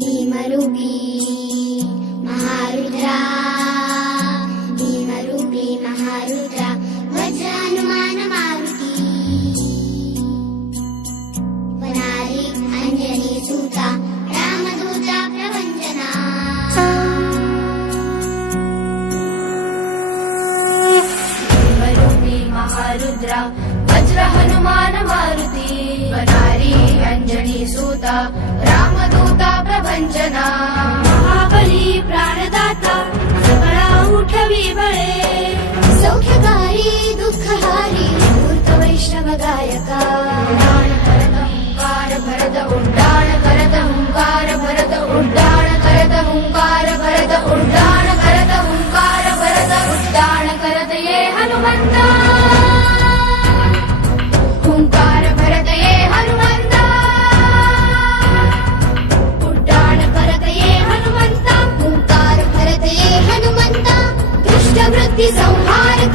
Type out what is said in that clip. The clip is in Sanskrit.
भीमरूपी महारुद्रा भीमरूपी महारुद्रा वज्रानुमान मारुती वनारी अञ्जनी सूता रामदूता प्रवञ्जना। भीमरूपी महारुद्रा वज्र हनुमान मारुती वनारी अञ्जनी सूता रामदूता प्रभञ्जना महाबली प्राणदाता सकळा उठवी बळे। सौख्यकारी दुःखहारी मूर्त वैष्णव गायका। उड्डाण भरत उड्डाण करत हुङ्कार भरत उड्डाण करत हुङ्कार भरत उड्डाण करत हुङ्कार भरत उड्डाण करत ये ശാന്തി സൗഹാർദ്ദ